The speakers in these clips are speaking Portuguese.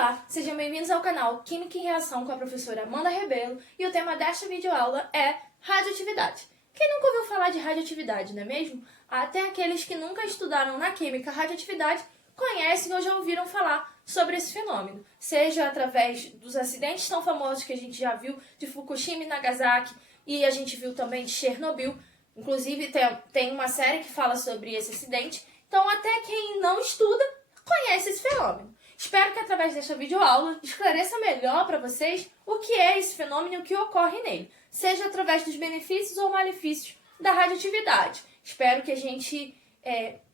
Olá, sejam bem-vindos ao canal Química em Reação com a professora Amanda Rebelo e o tema desta videoaula é radioatividade. Quem nunca ouviu falar de radioatividade, não é mesmo? Até aqueles que nunca estudaram na química radioatividade conhecem ou já ouviram falar sobre esse fenômeno, seja através dos acidentes tão famosos que a gente já viu de Fukushima e Nagasaki e a gente viu também de Chernobyl. Inclusive tem uma série que fala sobre esse acidente, então até quem não estuda conhece esse fenômeno. Espero que através desta videoaula esclareça melhor para vocês o que é esse fenômeno e o que ocorre nele, seja através dos benefícios ou malefícios da radioatividade. Espero que a gente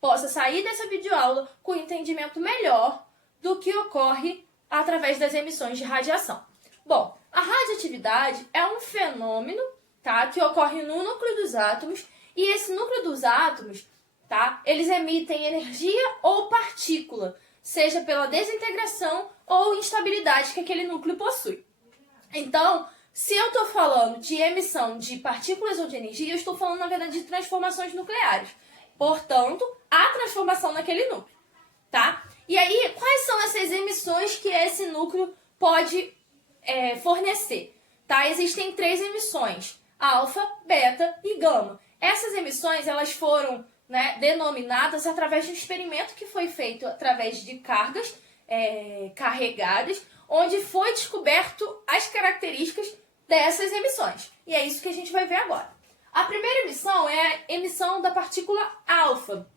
possa sair dessa videoaula com um entendimento melhor do que ocorre através das emissões de radiação. Bom, a radioatividade é um fenômeno, tá, que ocorre no núcleo dos átomos e esse núcleo dos átomos, tá, eles emitem energia ou partícula, seja pela desintegração ou instabilidade que aquele núcleo possui. Então, se eu estou falando de emissão de partículas ou de energia, eu estou falando, na verdade, de transformações nucleares. Portanto, há transformação naquele núcleo, tá? E aí, quais são essas emissões que esse núcleo pode fornecer? Tá? Existem 3 emissões, alfa, beta e gama. Essas emissões, elas foram denominadas através de um experimento que foi feito através de cargas carregadas, onde foi descoberto as características dessas emissões. E é isso que a gente vai ver agora. A primeira emissão é a emissão da partícula alfa.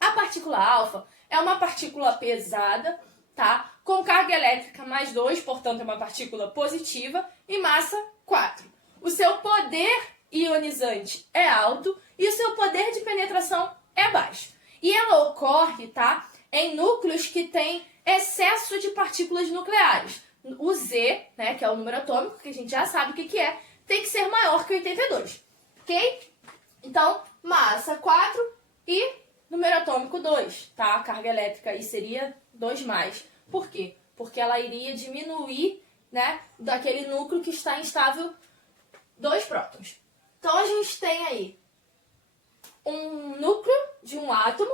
A partícula alfa é uma partícula pesada, tá? Com carga elétrica mais 2, portanto é uma partícula positiva, e massa 4. O seu poder ionizante é alto e o seu poder de penetração é baixo. E ela ocorre, tá, em núcleos que têm excesso de partículas nucleares. O Z, né, que é o número atômico, que a gente já sabe o que é, tem que ser maior que 82, ok? Então, massa 4 e número atômico 2, tá? A carga elétrica aí seria 2+. Por quê? Porque ela iria diminuir, né, daquele núcleo que está instável 2 prótons. Então, a gente tem aí um núcleo de um átomo.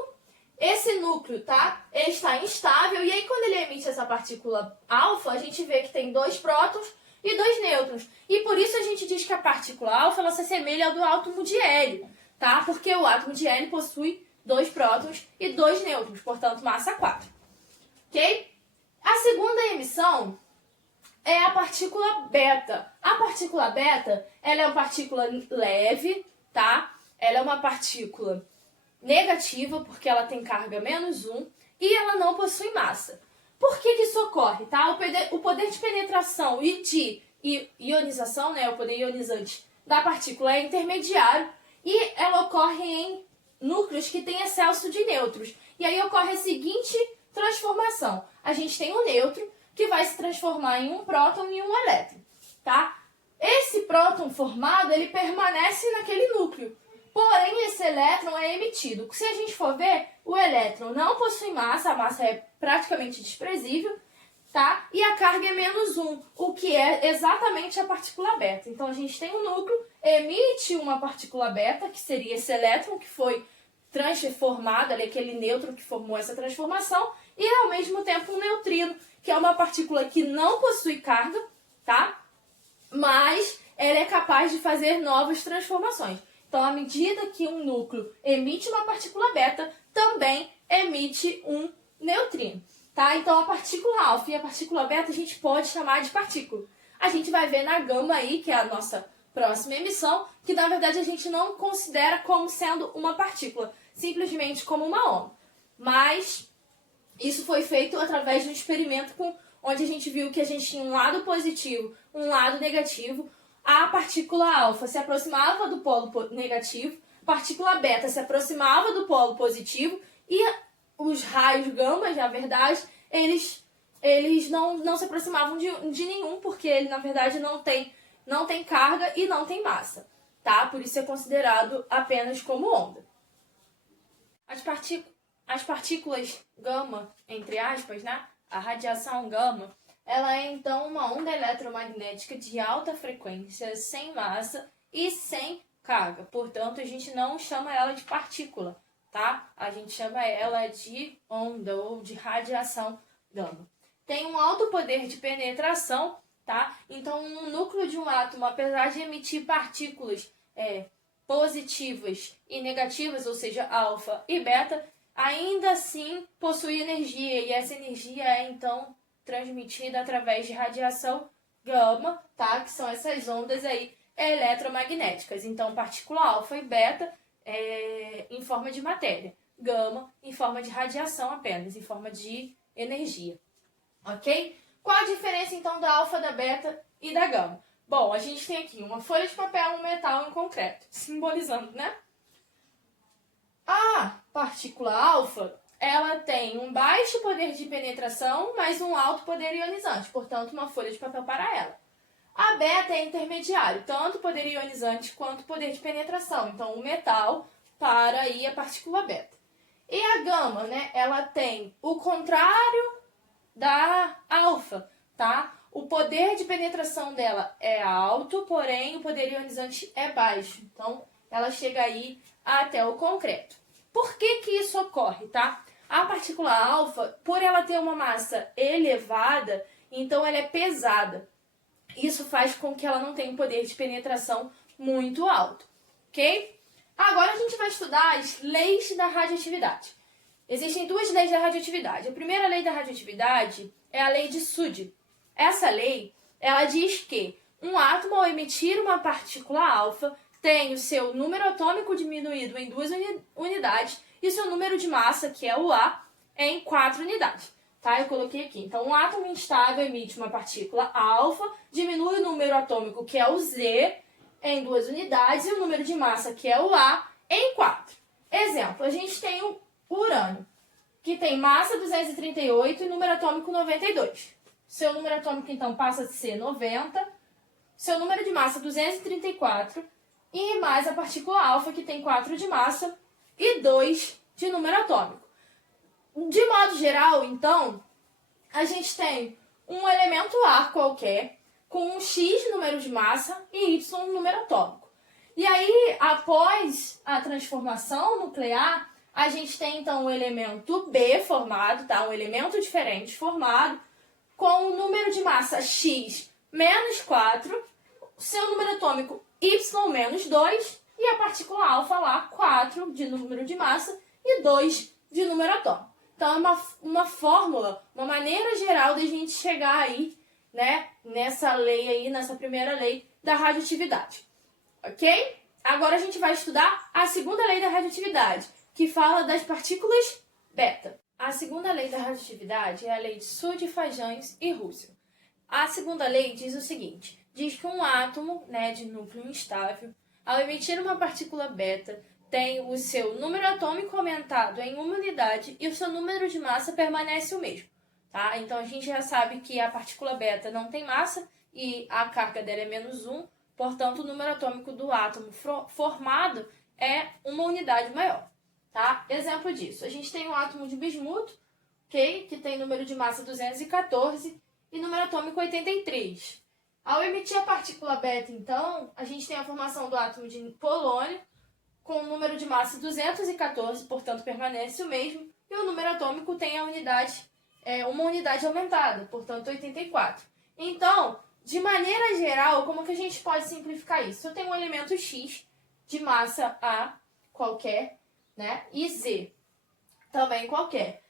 Esse núcleo, tá? Ele está instável e aí quando ele emite essa partícula alfa, a gente vê que tem 2 prótons e 2 nêutrons. E por isso a gente diz que a partícula alfa ela se assemelha ao do átomo de hélio, tá? Porque o átomo de hélio possui 2 prótons e 2 nêutrons, portanto massa 4. Ok? A segunda emissão é a partícula beta. A partícula beta, ela é uma partícula leve, tá? Ela é uma partícula negativa, porque ela tem carga -1 e ela não possui massa. Por que isso ocorre, tá? O poder de penetração e de ionização, né, o poder ionizante da partícula é intermediário e ela ocorre em núcleos que têm excesso de nêutrons. E aí ocorre a seguinte transformação. A gente tem um nêutron que vai se transformar em um próton e um elétron, tá? Esse próton formado, ele permanece naquele núcleo. Porém, esse elétron é emitido. Se a gente for ver, o elétron não possui massa, a massa é praticamente desprezível, tá? E a carga é -1, o que é exatamente a partícula beta. Então, a gente tem um núcleo, emite uma partícula beta, que seria esse elétron que foi transformado, ali, aquele nêutron que formou essa transformação, e ao mesmo tempo um neutrino, que é uma partícula que não possui carga, tá? Mas ela é capaz de fazer novas transformações. Então, à medida que um núcleo emite uma partícula beta, também emite um neutrino, tá? Então, a partícula alfa e a partícula beta a gente pode chamar de partícula. A gente vai ver na gama aí, que é a nossa próxima emissão, que na verdade a gente não considera como sendo uma partícula, simplesmente como uma onda. Mas isso foi feito através de um experimento onde a gente viu que a gente tinha um lado positivo, um lado negativo. A partícula alfa se aproximava do polo negativo, a partícula beta se aproximava do polo positivo e os raios gama, na verdade, eles não se aproximavam de nenhum, porque ele, na verdade, não tem carga e não tem massa, tá? Por isso é considerado apenas como onda. As partículas gama, entre aspas, né? A radiação gama, ela é, então, uma onda eletromagnética de alta frequência, sem massa e sem carga. Portanto, a gente não chama ela de partícula, tá? A gente chama ela de onda ou de radiação gama. tem um alto poder de penetração, tá? Então, um núcleo de um átomo, apesar de emitir partículas positivas e negativas, ou seja, alfa e beta, ainda assim possui energia, e essa energia é, então, transmitida através de radiação gama, tá? Que são essas ondas aí eletromagnéticas. Então, partícula alfa e beta em forma de matéria, gama em forma de radiação apenas, em forma de energia, ok? Qual a diferença, então, da alfa, da beta e da gama? Bom, a gente tem aqui uma folha de papel, um metal e um concreto, simbolizando, né? A partícula alfa, ela tem um baixo poder de penetração, mas um alto poder ionizante, portanto, uma folha de papel para ela. A beta é intermediário, tanto poder ionizante quanto poder de penetração, então o metal para aí a partícula beta. E a gama, né, ela tem o contrário da alfa, tá? O poder de penetração dela é alto, porém o poder ionizante é baixo. Então, ela chega aí até o concreto. Por que que isso ocorre, tá? A partícula alfa, por ela ter uma massa elevada, então ela é pesada. Isso faz com que ela não tenha um poder de penetração muito alto, ok? Agora a gente vai estudar as leis da radioatividade. Existem duas leis da radioatividade. A primeira lei da radioatividade é a lei de Sud. Essa lei, ela diz que um átomo, ao emitir uma partícula alfa, tem o seu número atômico diminuído em 2 unidades e seu número de massa, que é o A, em 4 unidades. Tá? Eu coloquei aqui. Então, um átomo instável emite uma partícula alfa, diminui o número atômico, que é o Z, em 2 unidades, e o número de massa, que é o A, em 4. Exemplo, a gente tem o urânio, que tem massa 238 e número atômico 92. Seu número atômico, então, passa a ser 90, seu número de massa 234, e mais a partícula alfa, que tem 4 de massa e 2 de número atômico. De modo geral, então, a gente tem um elemento A qualquer, com um X número de massa e Y número atômico. E aí, após a transformação nuclear, a gente tem, então, o elemento B formado, tá? Um elemento diferente formado, com o número de massa X menos 4, seu número atômico Y menos 2, e a partícula alfa lá, 4 de número de massa e 2 de número atômico. Então, é uma fórmula, uma maneira geral de a gente chegar aí, né, nessa lei aí, nessa primeira lei da radioatividade. Ok? Agora a gente vai estudar a segunda lei da radioatividade, que fala das partículas beta. A segunda lei da radioatividade é a lei de Sud, Fajans e Russell. A segunda lei diz o seguinte, diz que um átomo, né, de núcleo instável, ao emitir uma partícula beta, tem o seu número atômico aumentado em 1 unidade e o seu número de massa permanece o mesmo. Tá? Então, a gente já sabe que a partícula beta não tem massa e a carga dela é menos 1, portanto, o número atômico do átomo formado é 1 unidade maior. Tá? Exemplo disso, a gente tem um átomo de bismuto, okay, que tem número de massa 214 e número atômico 83. Ao emitir a partícula beta, então, a gente tem a formação do átomo de polônio, com o número de massa 214, portanto, permanece o mesmo, e o número atômico tem a unidade, uma unidade aumentada, portanto, 84. Então, de maneira geral, como que a gente pode simplificar isso? Eu tenho um elemento X de massa A qualquer, né, e Z também qualquer.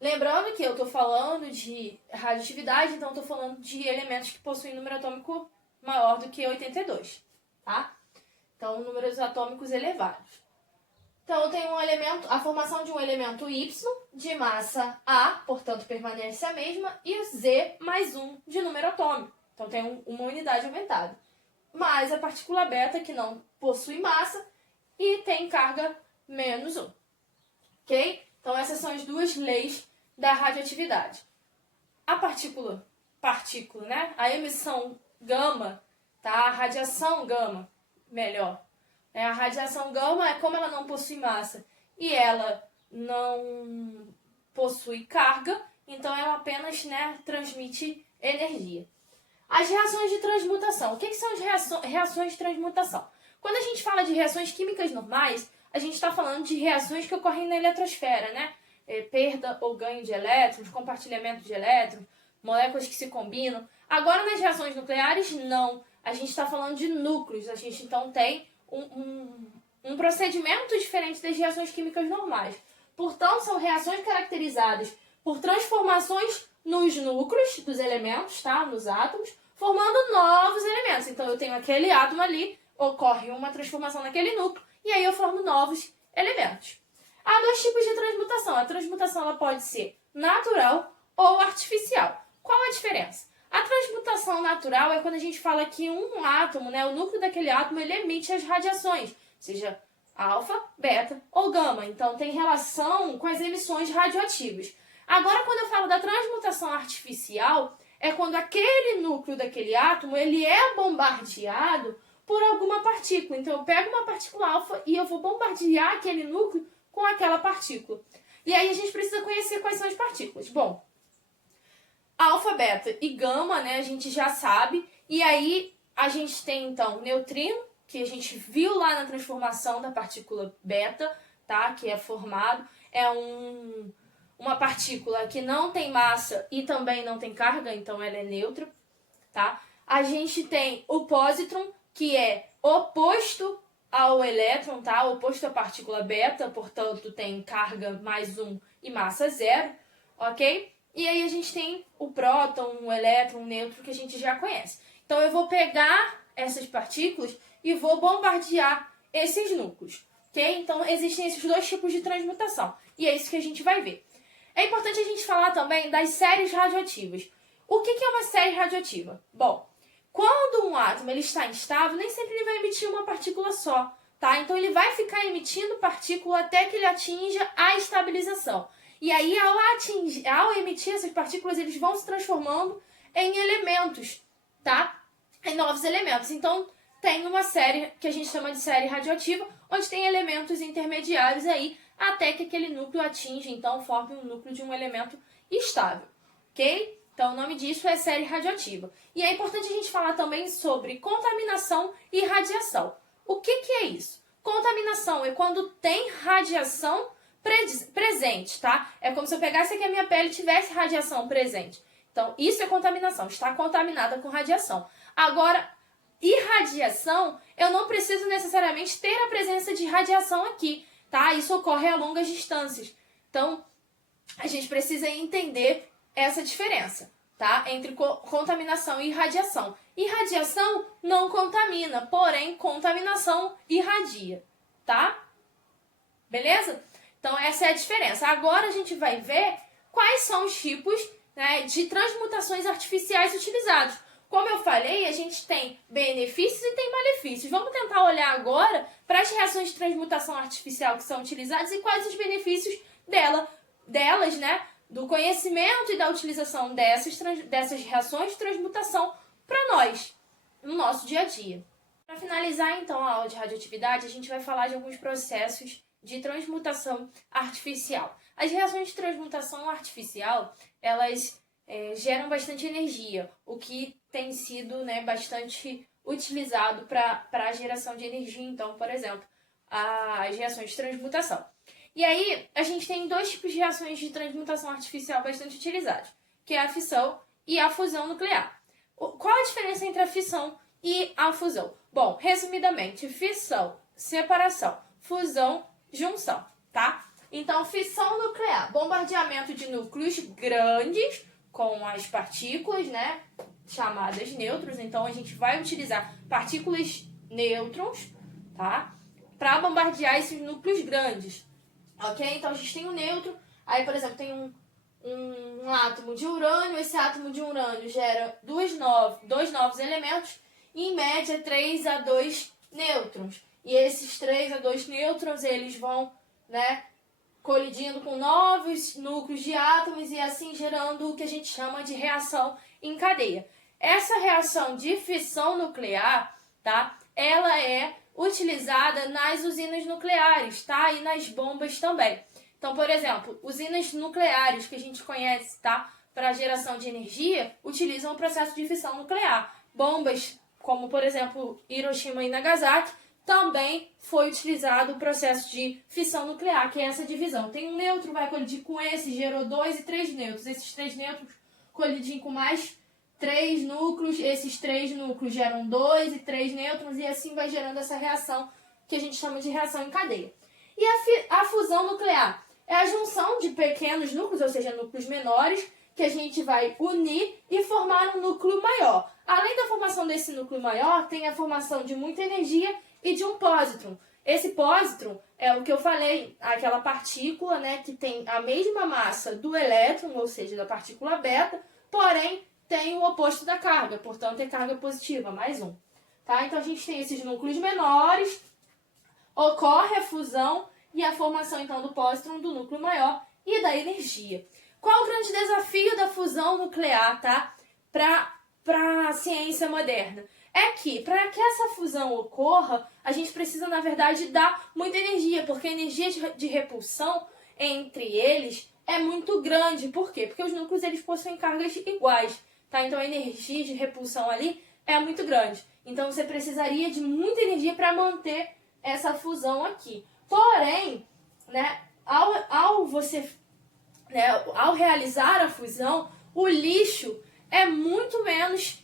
Lembrando que eu estou falando de radioatividade, então eu estou falando de elementos que possuem número atômico maior do que 82, tá? Então, números atômicos elevados. Então, eu tenho a formação de um elemento Y de massa A, portanto, permanece a mesma, e o Z mais 1 de número atômico. Então, tem uma unidade aumentada. Mais a partícula beta, que não possui massa, e tem carga menos 1. Ok? Então, essas são as duas leis da radioatividade. A partícula, né? A emissão gama, tá? A radiação gama, melhor. A radiação gama é como ela não possui massa e ela não possui carga, então ela apenas, né, transmite energia. As reações de transmutação. O que são as reações de transmutação? Quando a gente fala de reações químicas normais, a gente está falando de reações que ocorrem na eletrosfera, né? Perda ou ganho de elétrons, compartilhamento de elétrons, moléculas que se combinam. Agora, nas reações nucleares, não. A gente está falando de núcleos. A gente, então, tem um procedimento diferente das reações químicas normais. Portanto, são reações caracterizadas por transformações nos núcleos dos elementos, tá? Nos átomos, formando novos elementos. Então, eu tenho aquele átomo ali, ocorre uma transformação naquele núcleo, e aí eu formo novos elementos. Há dois tipos de transmutação. A transmutação ela pode ser natural ou artificial. Qual a diferença? A transmutação natural é quando a gente fala que um átomo, né, o núcleo daquele átomo, ele emite as radiações, seja alfa, beta ou gama. Então, tem relação com as emissões radioativas. Agora, quando eu falo da transmutação artificial, é quando aquele núcleo daquele átomo ele é bombardeado por alguma partícula. Então, eu pego uma partícula alfa e eu vou bombardear aquele núcleo com aquela partícula. E aí, a gente precisa conhecer quais são as partículas. Bom, alfa, beta e gama, né, a gente já sabe. E aí, a gente tem, então, neutrino, que a gente viu lá na transformação da partícula beta, tá, que é formado. É uma partícula que não tem massa e também não tem carga, então ela é neutra, tá? A gente tem o pósitron, que é oposto ao elétron, tá? Oposto à partícula beta, portanto tem carga mais 1 e massa 0, ok? E aí a gente tem o próton, o elétron, o nêutron, que a gente já conhece. Então eu vou pegar essas partículas e vou bombardear esses núcleos, ok? Então existem esses dois tipos de transmutação, e é isso que a gente vai ver. É importante a gente falar também das séries radioativas. O que é uma série radioativa? Bom, quando um átomo ele está instável, nem sempre ele vai emitir uma partícula só, tá? Então ele vai ficar emitindo partícula até que ele atinja a estabilização. E aí, ao emitir essas partículas, eles vão se transformando em elementos, tá? Em novos elementos. Então, tem uma série que a gente chama de série radioativa, onde tem elementos intermediários aí, até que aquele núcleo atinja, então, forme um núcleo de um elemento estável, ok? Então, o nome disso é série radioativa. E é importante a gente falar também sobre contaminação e radiação. O que é isso? Contaminação é quando tem radiação presente, tá? É como se eu pegasse aqui a minha pele e tivesse radiação presente. Então, isso é contaminação, está contaminada com radiação. Agora, irradiação, eu não preciso necessariamente ter a presença de radiação aqui, tá? Isso ocorre a longas distâncias. Então, a gente precisa entender essa diferença, tá? Entre contaminação e irradiação. Irradiação não contamina, porém, contaminação irradia, tá? Beleza? Então, essa é a diferença. Agora, a gente vai ver quais são os tipos, né, de transmutações artificiais utilizados. Como eu falei, a gente tem benefícios e tem malefícios. Vamos tentar olhar agora para as reações de transmutação artificial que são utilizadas e quais os benefícios delas, né, do conhecimento e da utilização dessas reações de transmutação para nós, no nosso dia a dia. Para finalizar, então, a aula de radioatividade, a gente vai falar de alguns processos de transmutação artificial. As reações de transmutação artificial, elas geram bastante energia, o que tem sido, né, bastante utilizado para a geração de energia. Então, por exemplo, as reações de transmutação. E aí, a gente tem dois tipos de reações de transmutação artificial bastante utilizados, que é a fissão e a fusão nuclear. Qual a diferença entre a fissão e a fusão? Bom, resumidamente, fissão, separação, fusão, junção, tá? Então, fissão nuclear, bombardeamento de núcleos grandes com as partículas, né, chamadas nêutrons. Então, a gente vai utilizar partículas nêutrons, tá? Para bombardear esses núcleos grandes, ok? Então, a gente tem um nêutron, aí, por exemplo, tem um átomo de urânio, esse átomo de urânio gera dois novos elementos, e, em média, 3 a 2 nêutrons. E esses 3 a 2 nêutrons, eles vão, né, colidindo com novos núcleos de átomos e assim gerando o que a gente chama de reação em cadeia. Essa reação de fissão nuclear, tá? Ela é utilizada nas usinas nucleares, tá? E nas bombas também. Então, por exemplo, usinas nucleares que a gente conhece, tá? Para geração de energia, utilizam o processo de fissão nuclear. Bombas como, por exemplo, Hiroshima e Nagasaki, também foi utilizado o processo de fissão nuclear, que é essa divisão. Tem um nêutron, vai colidir com esse, gerou 2 e 3 nêutrons. Esses 3 nêutrons colidem com mais 3 núcleos, esses 3 núcleos geram 2 e 3 nêutrons, e assim vai gerando essa reação que a gente chama de reação em cadeia. E a fusão nuclear é a junção de pequenos núcleos, ou seja, núcleos menores, que a gente vai unir e formar um núcleo maior. Além da formação desse núcleo maior, tem a formação de muita energia e de um pósitron. Esse pósitron é o que eu falei, aquela partícula, né, que tem a mesma massa do elétron, ou seja, da partícula beta, porém tem o oposto da carga, portanto é carga positiva, mais um. Tá? Então a gente tem esses núcleos menores, ocorre a fusão e a formação então do pósitron do núcleo maior e da energia. Qual o grande desafio da fusão nuclear, tá? Para a ciência moderna? É que, para que essa fusão ocorra, a gente precisa, na verdade, dar muita energia, porque a energia de repulsão entre eles é muito grande. Por quê? Porque os núcleos eles possuem cargas iguais, tá? Então a energia de repulsão ali é muito grande. Então você precisaria de muita energia para manter essa fusão aqui. Porém, né, ao realizar a fusão, o lixo é muito menos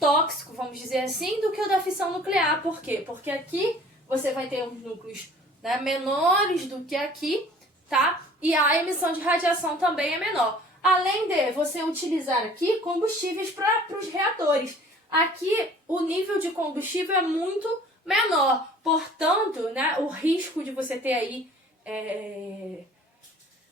tóxico, vamos dizer assim, do que o da fissão nuclear. Por quê? Porque aqui você vai ter uns núcleos, né, menores do que aqui, tá? E a emissão de radiação também é menor. Além de você utilizar aqui combustíveis para os reatores. Aqui o nível de combustível é muito menor. Portanto, né, o risco de você ter aí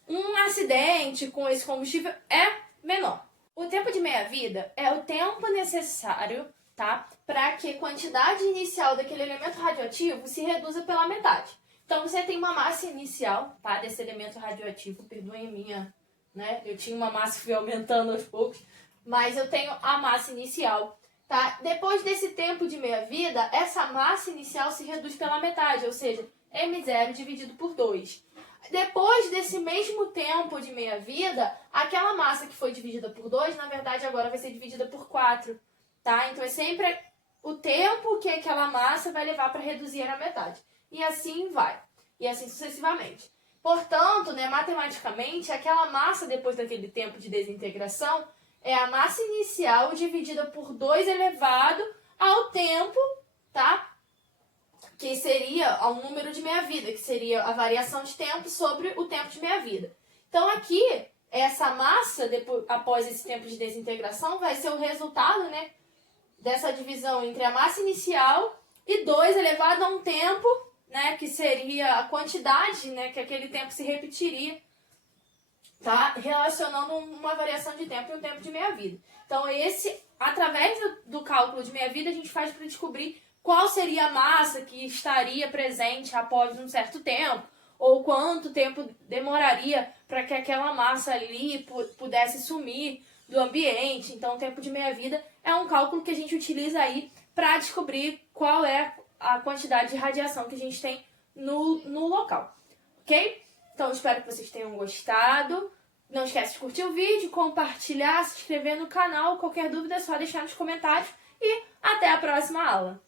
um acidente com esse combustível é menor. O tempo de meia-vida é o tempo necessário, tá, para que a quantidade inicial daquele elemento radioativo se reduza pela metade. Então você tem uma massa inicial, tá, desse elemento radioativo, perdoem a minha, né, eu tinha uma massa e fui aumentando aos poucos, mas eu tenho a massa inicial, tá? Depois desse tempo de meia-vida, essa massa inicial se reduz pela metade, ou seja, M0 dividido por 2. Depois desse mesmo tempo de meia-vida, aquela massa que foi dividida por 2, na verdade, agora vai ser dividida por 4, tá? Então, é sempre o tempo que aquela massa vai levar para reduzir a metade. E assim vai. E assim sucessivamente. Portanto, né, matematicamente, aquela massa, depois daquele tempo de desintegração, é a massa inicial dividida por 2 elevado ao tempo, tá? Que seria o número de meia-vida, que seria a variação de tempo sobre o tempo de meia-vida. Então, aqui, essa massa, depois, após esse tempo de desintegração, vai ser o resultado, né, dessa divisão entre a massa inicial e 2 elevado a um tempo, né, que seria a quantidade, né, que aquele tempo se repetiria, tá, relacionando uma variação de tempo e um tempo de meia-vida. Então, através do cálculo de meia-vida, a gente faz para descobrir qual seria a massa que estaria presente após um certo tempo, ou quanto tempo demoraria para que aquela massa ali pudesse sumir do ambiente. Então, o tempo de meia-vida é um cálculo que a gente utiliza aí para descobrir qual é a quantidade de radiação que a gente tem no local, ok? Então, espero que vocês tenham gostado. Não esquece de curtir o vídeo, compartilhar, se inscrever no canal. Qualquer dúvida é só deixar nos comentários. E até a próxima aula!